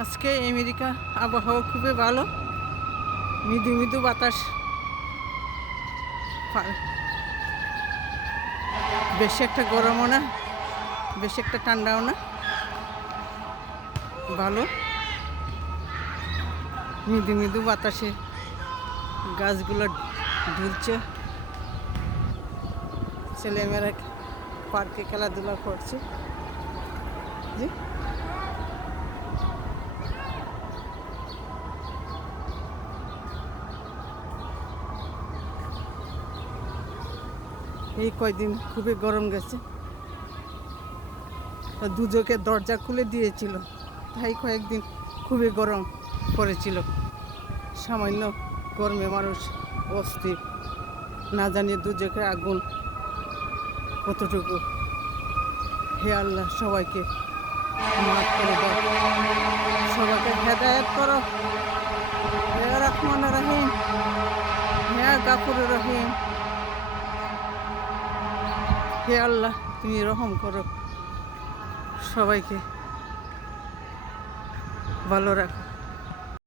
আজকে আমেরিকা আবহাওয়া খুবই ভালো, মৃদু মৃদু বাতাস, বেশি একটা গরমও না, বেশি একটা ঠান্ডাও না, ভালো মৃদু মৃদু বাতাসে গাছগুলো ঝুলছে, ছেলেমেয়েরা পার্কে খেলাধুলা করছে। জি, এই কয়দিন খুবই গরম গেছে, দুজকে দরজা খুলে দিয়েছিল, তাই কয়েকদিন খুবই গরম পড়েছিল। সামান্য গরমে মানুষ অস্থির, না জানিয়ে দুজকে আগুন কতটুকু। হে আল্লাহ, সবাইকে মাফ করে দাও, সবাইকে হেদায়েত করো। হে রহমান রহিম, হে গাফুর রহিম, হে আল্লাহ তুমি রহম করো, সবাইকে ভালো রাখো।